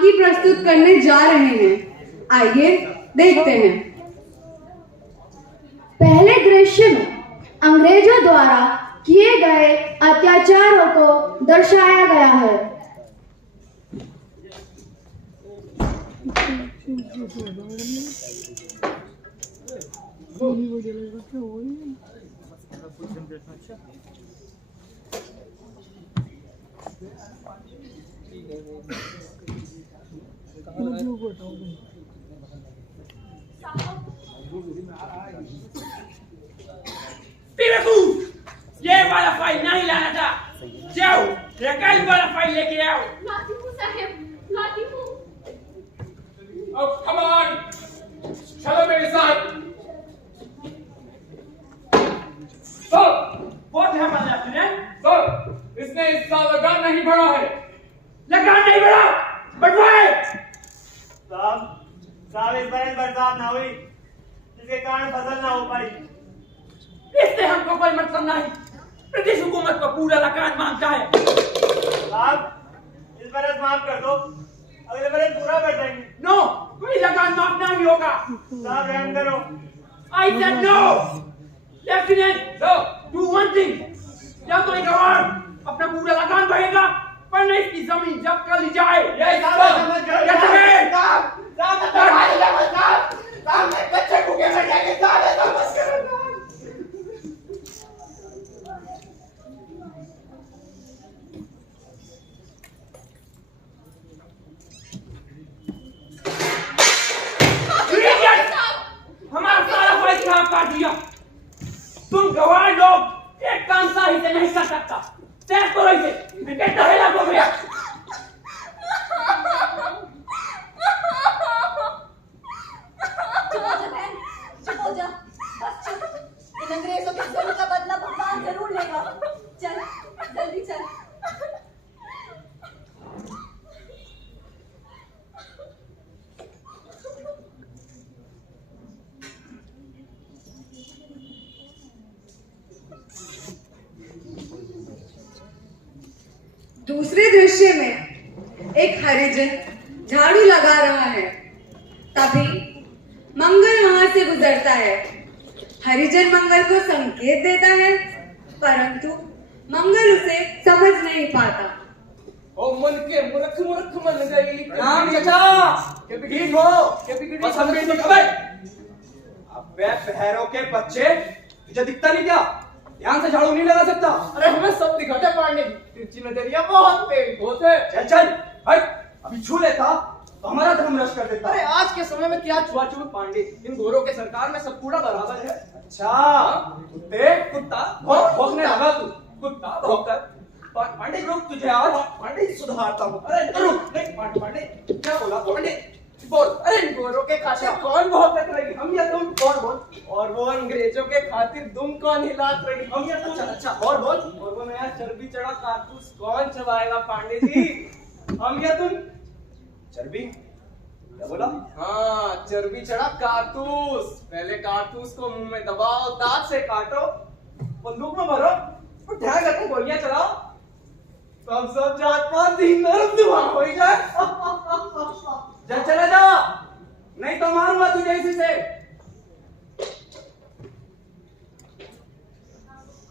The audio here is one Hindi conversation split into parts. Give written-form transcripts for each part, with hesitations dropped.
झांकी प्रस्तुत करने जा रहे हैं। आइए देखते हैं। पहले दृश्य में अंग्रेजों द्वारा किए गए अत्याचारों को दर्शाया गया है। ये वाला फाइल नहीं लाना था। जाओ ये कल वाला फाइल लेके आओ। लाती हूँ साहब, लाती हूँ। अब कम ऑन, चलो मेरे साथ। Sir, what happened lieutenant? Sir, इसने इस साल लगान नहीं भरा है। लगान नहीं भरा? But why? साहब इस बार बरसात ना हुई, जिसके कारण फसल ना हो पाई। इससे हमको कोई मतलब नहीं। ब्रिटिश हुकूमत को पूरा लगान मांगता है। साहब इस बरस माफ कर दो, अगले बरस पूरा कर देंगे। नो, कोई लगान माफ नहीं होगा। साहब रहम करो। I said no. Lieutenant, no, do one thing. या तो एक और अपना पूरा लगान भरेगा, वरना इसकी जमीन जब्त कर ली जाए। ये साहब समझ गए। Get away. साहब मैं बच्चे को कैसे जाएंगे? साहब समझ करो। हमारा सारा फाइल खराब कर दिया। तुम गवार लोग एक काम सही से नहीं कर सकता। तय करो इसे। मैं कहता है ना हो गया। चुप हो जा बहन, चुप हो जा। बस चुप। इन अंग्रेजों के जुल्म का बदला भगवान जरूर लेगा। चल, जल्दी चल। दूसरे दृश्य में एक हरिजन झाड़ू लगा रहा है। तभी मंगल वहां से गुजरता है। हरिजन मंगल को संकेत देता है, परंतु मंगल उसे समझ नहीं पाता। ओ मन के मूर्ख मूर्ख मन गई। राम चाचा, ठीक हो? बस हम भी निकले। अबे पहरों के बच्चे, तुझे दिखता नहीं क्या? ध्यान से झाड़ू नहीं लगा सकता। अरे हमें सब दिखाते पांडे, तिरछी नजरिया बहुत तेज होते। चल चल हट, अभी छू लेता तो हमारा धर्म नष्ट कर देता। अरे आज के समय में क्या छुआछूत पांडे, इन गोरों के सरकार में सब कूड़ा बराबर है। अच्छा कुत्ते कुत्ता भौंकने लगा तू। कुत्ता भौंककर पांडे रुक, तुझे आज पांडे सुधारता हूँ। अरे रुक नहीं पांडे, क्या बोला पांडे? बोल। अरे इन गोरों के खातिर कौन भौंकत रही, हम या तुम? और बोल। और वो अंग्रेजों के खातिर दुम कौन हिलात रही, हम या तुम? अच्छा और बोल। और वो नया चर्बी चढ़ा कारतूस कौन चलाएगा पांडे जी, हम या तुम? चर्बी क्या बोला? हाँ, चर्बी चढ़ा कारतूस। पहले कारतूस को मुंह में दबाओ, दांत से काटो, बंदूक में भरो और ध्यान रखो गोलियां चलाओ, तब सब जात पात दिन नरम दुआ हो जाए। जा चला जा, नहीं तो मारूंगा तुझे इसी से।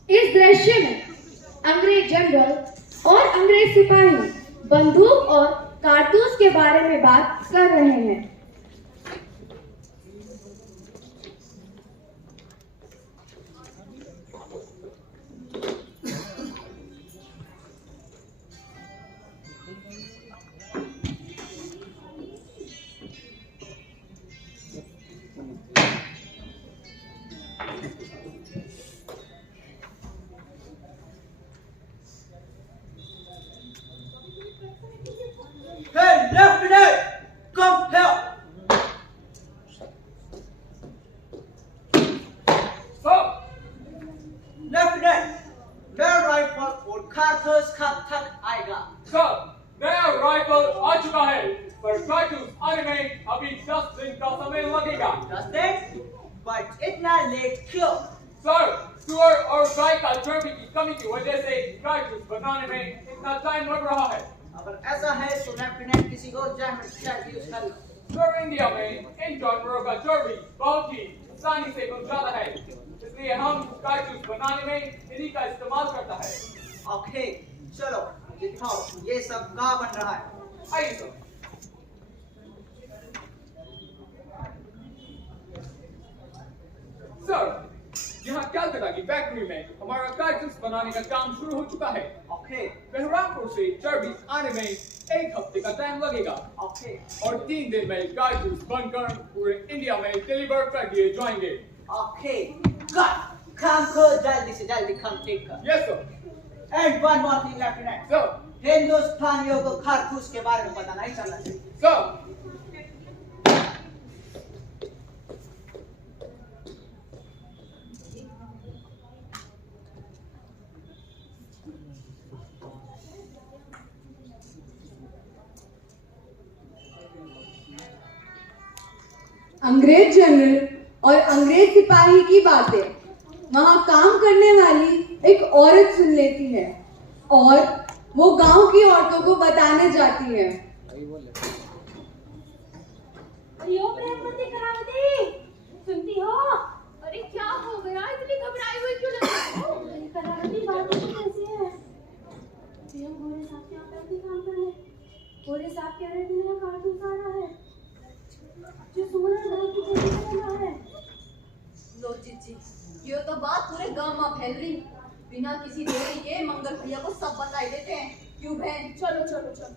इस दृश्य में अंग्रेज जनरल और अंग्रेज सिपाही बंदूक और कारतूस के बारे में बात कर रहे हैं। Hey, Lieutenant, come help. So, Lieutenant, मेरा राइफल और कारतूस कब तक आएगा? सर, नया राइफल आ चुका है, पर कारतूस आने में अभी 10 दिन का समय लगेगा। 10 दिन? But इतना लेट क्यों? सर, सुअर और गाय का चर्बी की कमी की वजह से कारतूस बनाने में इतना टाइम लग रहा है। अगर ऐसा है तो लेफ्टिनेंट किसी को जैकेट यूज कर लो। सर, इंडिया में इन जानवरों का चर्बी बहुत ही आसानी से बन जाता है, इसलिए हम कारतूस बनाने में इन्हीं का इस्तेमाल करता है। ओके, चलो दिखाओ ये सब कहाँ बन रहा है। आइए सर। सर, यहाँ कलकत्ता की फैक्ट्री में हमारा कारतूस बनाने का काम शुरू हो चुका है। ओके बहरामपुर से चर्बी आने में 1 हफ्ते का टाइम लगेगा ओके और 3 दिन में कारतूस बनकर पूरे इंडिया में डिलीवर कर दिए जाएंगे। ओके, गॉड, काम को जल्दी से जल्दी कंप्लीट कर। Yes sir. And one more thing lieutenant, sir. हिंदुस्तानियों को कारतूस के बारे में पता नहीं चलना चाहिए। सर। अंग्रेज जनरल और अंग्रेज सिपाही की बातें वहां काम करने वाली एक औरत सुन लेती है और वो गांव की औरतों को बताने जाती है। अयो प्रेमवती करावती, सुनती हो? अरे क्या हो गया, इतनी घबराई हुई क्यों लग रही हो? अरे करावती, बात तो कैसी है? ये गोरे साहब क्या करते काम करने? गोरे साहब कह रहे थे मेरा कारतूस आ रहा है जो सोना घर की चोरी से बना है। लो जीजी, ये तो बात पूरे गांव में फैल रही। बिना किसी देरी के मंगल भैया को सब बता देते हैं। क्यों बहन? चलो चलो चलो।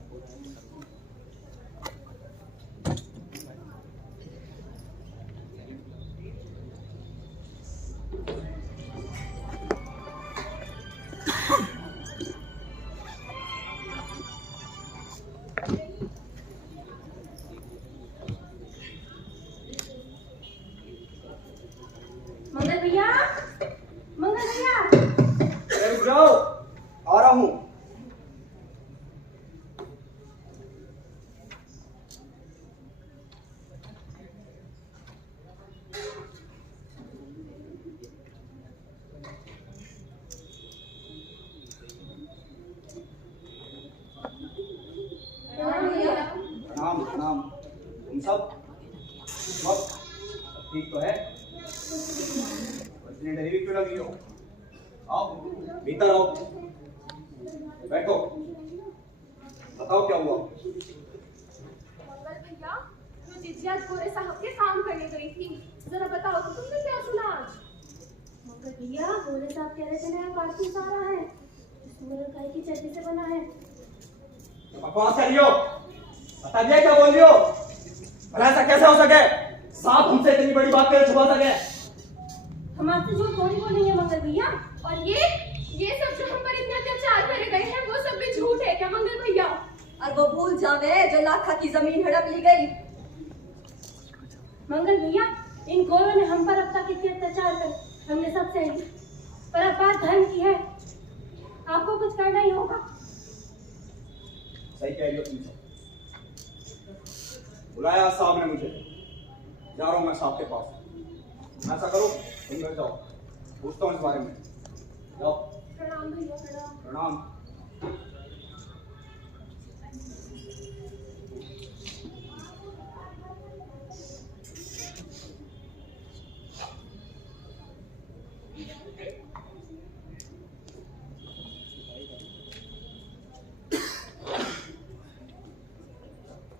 मंगल भैया, मंगल भैया। रुक जाओ, आ रहा हूं। प्रणाम प्रणाम। तुम सब ठीक तो है? इतनी डरी क्यों लगी हो? आओ भीतर आओ, बैठो, बताओ क्या हुआ? मंगल भैया, जो जिजिया गोरे साहब के काम करने गई थी, जरा बताओ तो तुमने क्या सुना आज? मंगल भैया, गोरे साहब कह रहे थे नया कारतूस आ रहा है, सूरज गाय की चर्बी से बना है। बकवास कर रही हो? बता दिया क्या बोल रही हो? भला ऐसा कैसे हो सके? साहब हमसे इतनी बड़ी बात कैसे छुपा सके? हम आपसे झूठ थोड़ी बोलेंगे मंगल भैया। और ये सब जो हम पर इतने अत्याचार करे गए हैं वो सब भी झूठ है क्या मंगल भैया? और वो भूल जावे जो लाखा की जमीन हड़प ली गई। मंगल भैया, इन गोरों ने हम पर अब तक इतने अत्याचार करे, हमने सब सह ली, पर अब बात धर्म की है, आपको कुछ करना ही होगा। सही कह रही हो तुम सब। बुलाया साहब ने मुझे, जा रहा हूं मैं साहब के पास। ऐसा करो तुम घर जाओ, पूछता हूँ इस बारे में। जाओ। प्रणाम भैया, प्रणाम। प्रणाम।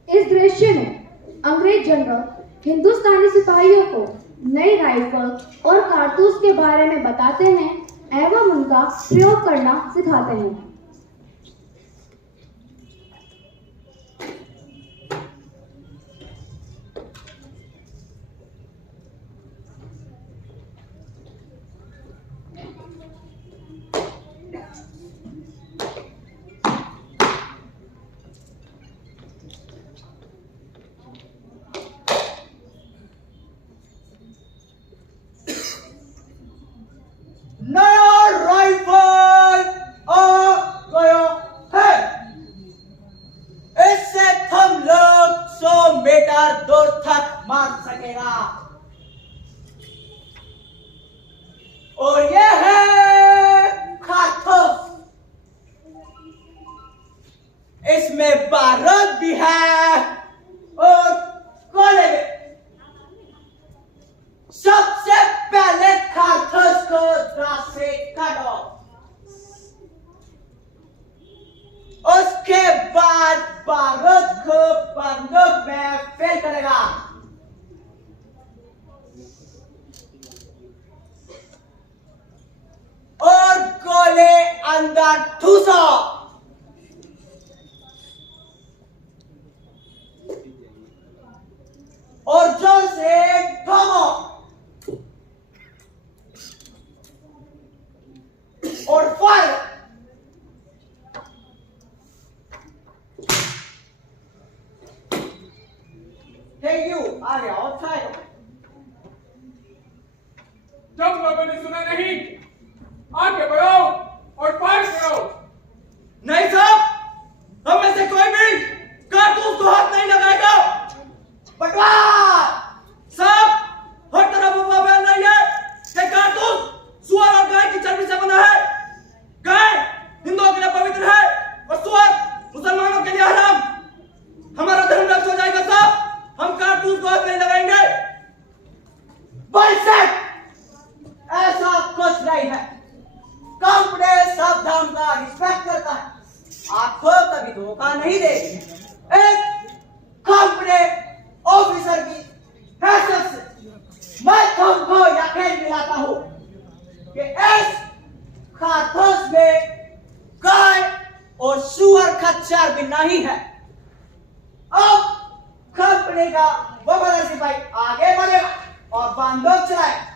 इस दृश्य में अंग्रेज जनरल हिंदुस्तानी सिपाहियों को नई राइफल और कारतूस के बारे में बताते हैं एवं उनका प्रयोग करना सिखाते हैं। नया राइफल आ गया है। इससे हम लोग 100 मीटर दूर तक मार सकेगा। और ये है कारतूस। इस इसमें बारूद भी है और गोले भी। सबसे पहले कारतूस को दांत से काटो, उसके बाद बारूद को बंदूक में फिल करेगा। और गोले अंदर ठूसो। और जोर से ठोको और फायर। यू आ गया और फायर। जब लोगों ने सुना नहीं, आगे बढ़ो और फायर करो। नहीं साहब, हम में से कोई भी कारतूस को हाथ नहीं लगाएगा। पटवार साहब, हर तरफ अफवाह फैल रही है कि कारतूस सुअर और गाय की चर्बी से बना है। गाय हिंदुओं के लिए पवित्र है और सुअर मुसलमानों के लिए हराम। हमारा धर्म नष्ट हो जाएगा साहब, हम कारतूस को हाथ नहीं लगाएंगे। बुलशिट! ऐसा कुछ नहीं है। कंपनी सब धर्म का रिस्पेक्ट करता है, आपको कभी धोखा नहीं देगी। एक कंपनी ऑफिसर की हैसियत से मैं तुमको यकीन दिलाता हूं कि इस कारतूस में गाय और सुअर का चर्बी नहीं है। अब कंपनी का वफादार सिपाही आगे बढ़ेगा और बंदूक चलाएगा।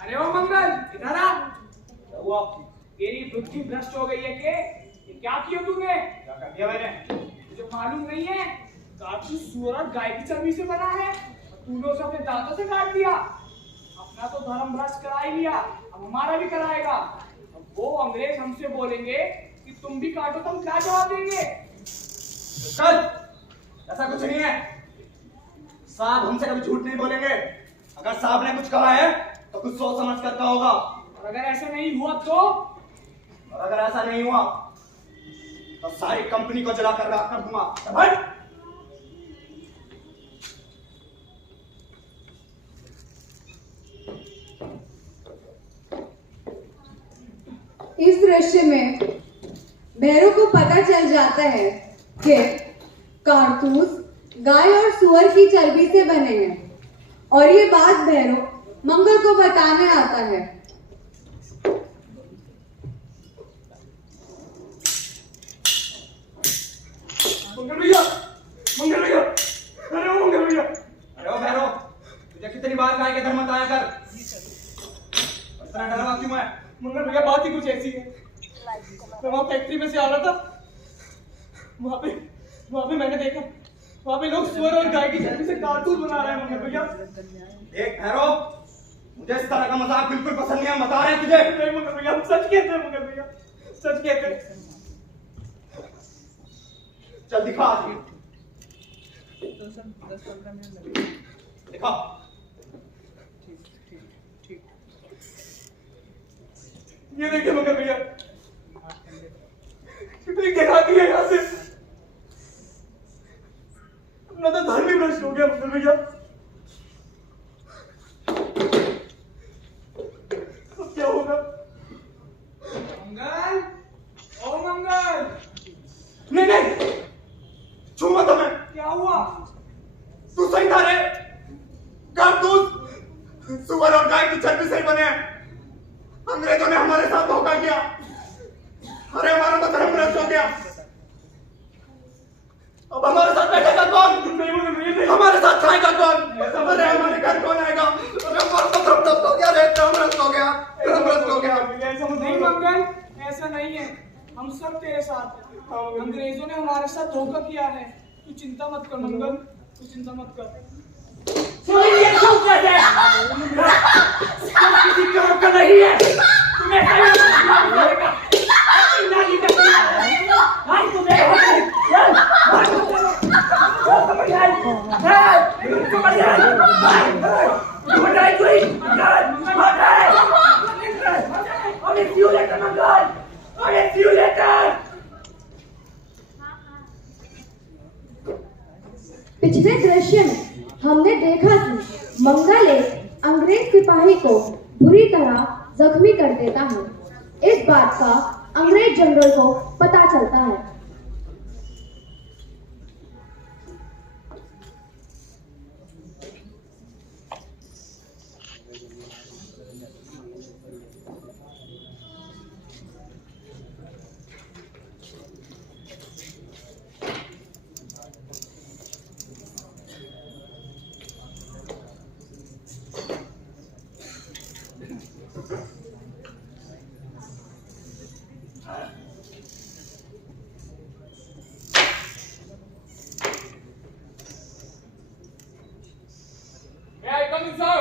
अरे ओ मंगल, इधर आ। वो तेरी बुद्धि भ्रष्ट हो गई है के? ये क्या किया तूने? क्या कर दिया मैंने? मुझे मालूम नहीं है। कारतूस सुअर और गाय की चर्बी से बना है और तूने उसे अपने दांतों से काट दिया। अपना तो धर्म भ्रष्ट करा ही लिया, अब हमारा भी कराएगा। अब वो अंग्रेज हमसे बोलेंगे कि तुम भी काटो, तो हम क्या जवाब देंगे? कल ऐसा कुछ नहीं है साहब, हमसे कभी झूठ नहीं बोलेंगे। अगर साहब ने कुछ कहा है तो कुछ सोच समझ कर कहा होगा। और अगर ऐसा नहीं हुआ तो? और अगर ऐसा नहीं हुआ तो सारी कंपनी को जलाकर राख कर दूंगा। समझ? इस दृश्य में भैरव को पता चल जाता है कि कारतूस गाय और सुअर की चर्बी से बने हैं और ये बात भैरव मंगल को बताने आता है। मंगल भैया, मंगल भैया, अरे ओ मंगल भैया, अरे ओ भैरव, तुझे कितनी बार कहा कि धर्म मत आया कर? इतना डरा क्यों है? मंगल भैया बात ही कुछ ऐसी है। मैं वहाँ फैक्ट्री में से आ रहा था, वहाँ पे मैंने देखा, वहाँ पे लोग सुअर और गाय की चर्बी से कारतूस बना रहे हैं। मंगल भैया देख भैरव, मुझे इस तरह का मजाक बिल्कुल पसंद नहीं है, हम बता रहे हैं तुझे। नहीं मंगल भैया, हम सच कहते हैं। मंगल भैया सच कहते हैं। चल दिखा आज दिखा। ये देखिए मंगल भैया, कितनी दिखाती है यहाँ से। अपना तो धर्म ही भ्रष्ट हो गया मंगल भैया। अब क्या होगा? मंगल, ओ मंगल, नहीं नहीं, छूमा तो मैं। क्या हुआ? तू सही था रे, कारतूस सुअर और गाय की चर्बी से ही बने हैं। अंग्रेजों ने हमारे साथ धोखा किया। हम सब तेरे साथ हैं। अंग्रेजों ने हमारे साथ धोखा किया है। तू चिंता मत कर मंगल, तू चिंता मत कर। ये क्यों कर रहे हैं? तुम किसी काम का नहीं है। तुम्हें करेगा। नाली का भाई तुम्हें पिछले दृश्य में हमने देखा कि मंगल एक अंग्रेज सिपाही को बुरी तरह जख्मी कर देता है। इस बात का अंग्रेज जनरल को पता चलता है। May I come in, sir?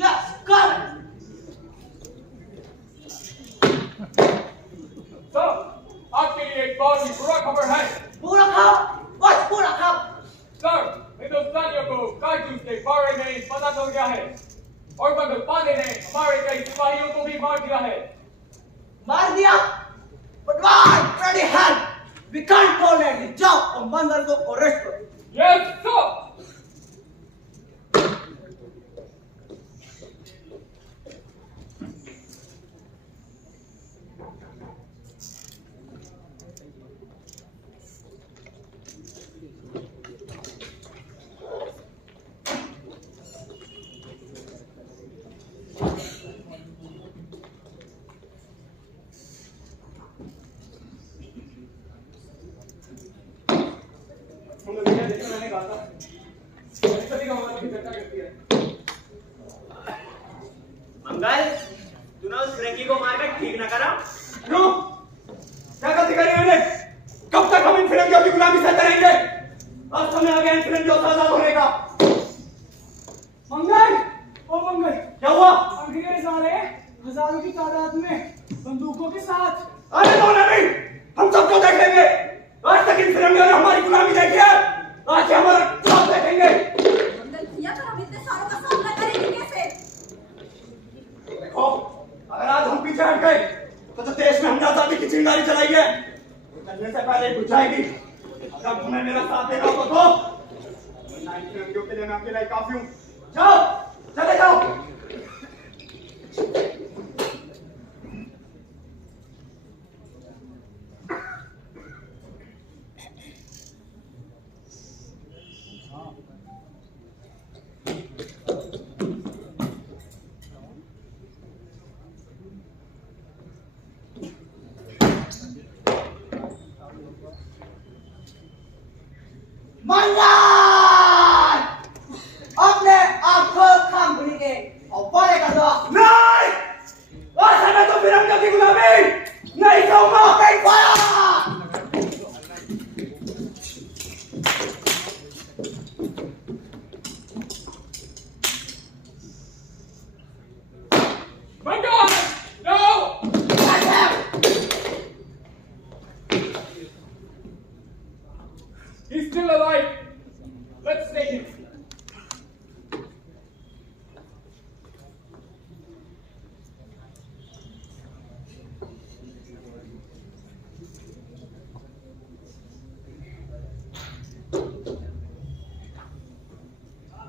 Yes, come. Sir, आपके लिए एक बहुत ही बुरा खबर है। पूरा खाओ, बस पूरा खाओ। सर, हिंदुस्तानियों को कारतूस के बारे में पता चल गया है और मंगल पांडे ने हमारे कई सिपाहियों को भी मार दिया है। मार दिया? But why? Bloody hell! We can't tolerate it. जाओ और मंगल को अरेस्ट करो। Yes, sir. मैंने कहा था सभी का हमारी चर्चा करती है। मंगल, तूने उस फिरंगी को मारकर ठीक ना करा? क्यों? क्या गलती करी मैंने? कब तक हम इन फिरंगियों की गुलामी सहते रहेंगे? अब समय आ गया इन फिरंगियों से आजाद होने का। मंगल, ओ मंगल, क्या हुआ? अंग्रेज आ रहे हैं हजारों की तादाद में बंदूकों के साथ। अरे कौन है नहीं? हम सबको देख लेंगे। आज तक इन फिरंगियों ने हमारी गुलामी देखी है, आज ये हमारा जवाब देखेंगे। मंगल भैया पर हम इतने सारों का सामना करेंगे कैसे? देखो, अगर आज हम पीछे हट गए तो देश में हमने आजादी की चिंगारी जलाई है, चलने से पहले बुझ जाएगी। अगर तुम्हें मेरा साथ देना हो तो इन फिरंगियों के लिए मैं अकेला ही काफी हूँ। जाओ, चले जाओ। मंगल! अपने आप को कंपनी के और बड़े कर दो। नहीं! आज हमें तो फिरंगियों की गुलामी नहीं कहूँगा। Open fire! Mangal, no! He's still alive. Let's take him.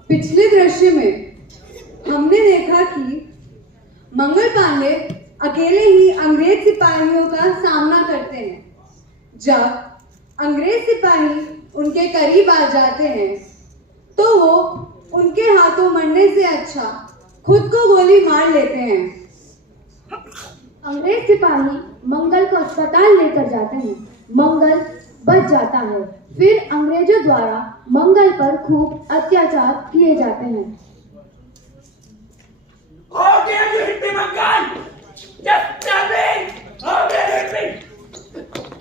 पिछले दृश्य में हमने देखा कि मंगल पांडे अकेले ही अंग्रेज सिपाहियों का सामना करते हैं। जब अंग्रेज सिपाही उनके करीब आ जाते हैं तो वो उनके हाथों मरने से अच्छा खुद को गोली मार लेते हैं। अंग्रेज सिपाही मंगल को अस्पताल लेकर जाते हैं। मंगल बच जाता है। फिर अंग्रेजों द्वारा मंगल पर खूब अत्याचार किए जाते हैं। How dare you hit me, Mangal? Just tell me! How dare you hit me?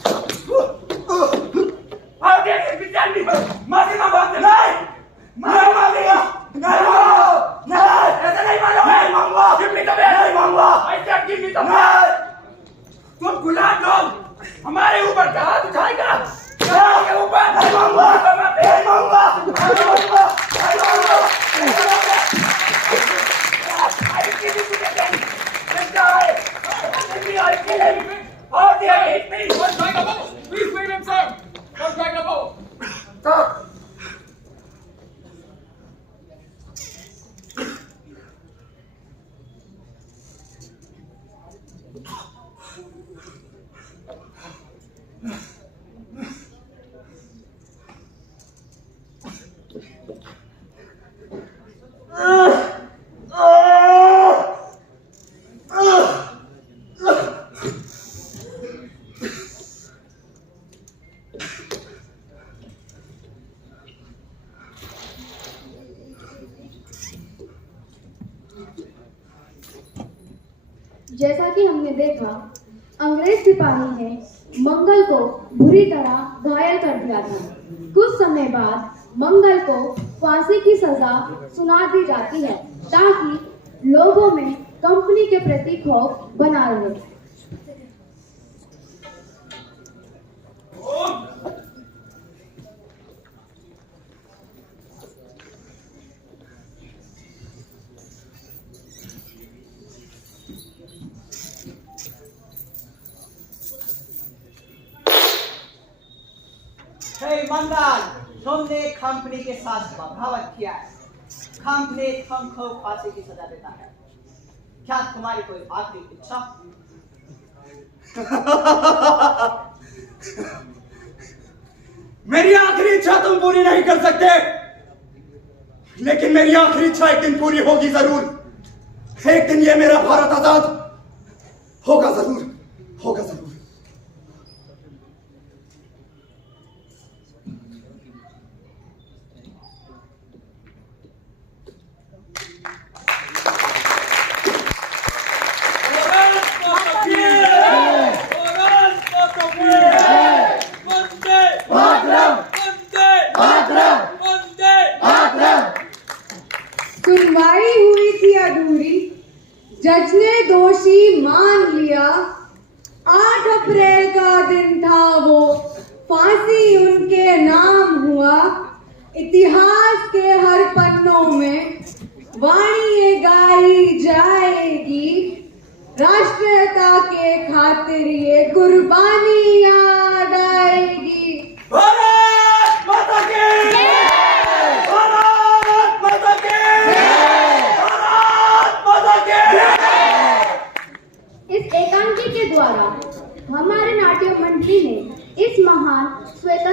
हाथ उठाएगा के ऊपर नहीं मांगूंगा नहीं मांगूंगा नहीं मांगूंगा नहीं मांगूंगा आई की भी तुझे देंगे क्या है नहीं आई की नहीं और दिया hit me First right above. Please wait him, sir. First right above. Stop. जैसा कि हमने देखा, अंग्रेज सिपाही ने मंगल को बुरी तरह घायल कर दिया था। कुछ समय बाद मंगल को फांसी की सजा सुना दी जाती है ताकि लोगों में कंपनी के प्रति खौफ बना रहे। हे मंगल, तुमने कंपनी के साथ बगावत किया है। कंपनी तुमको फांसी की सजा देता है। क्या तुम्हारी कोई आखिरी इच्छा? मेरी आखिरी इच्छा तुम पूरी नहीं कर सकते, लेकिन मेरी आखिरी इच्छा एक दिन पूरी होगी जरूर। एक दिन ये मेरा भारत आजाद होगा जरूर, होगा जरूर। सुनवाई हुई थी अधूरी, जज ने दोषी मान लिया। 8 अप्रैल का दिन था वो, फांसी उनके नाम हुआ। इतिहास के हर पन्नों में वाणी ये गाई जाएगी, राष्ट्रीयता के खातिर ये कुर्बानी याद आएगी। भारत माता की जय! भारत माता की जय! भारत माता की जय! इस एकांकी के द्वारा हमारे नाट्य मंडली ने इस महान स्वतंत्र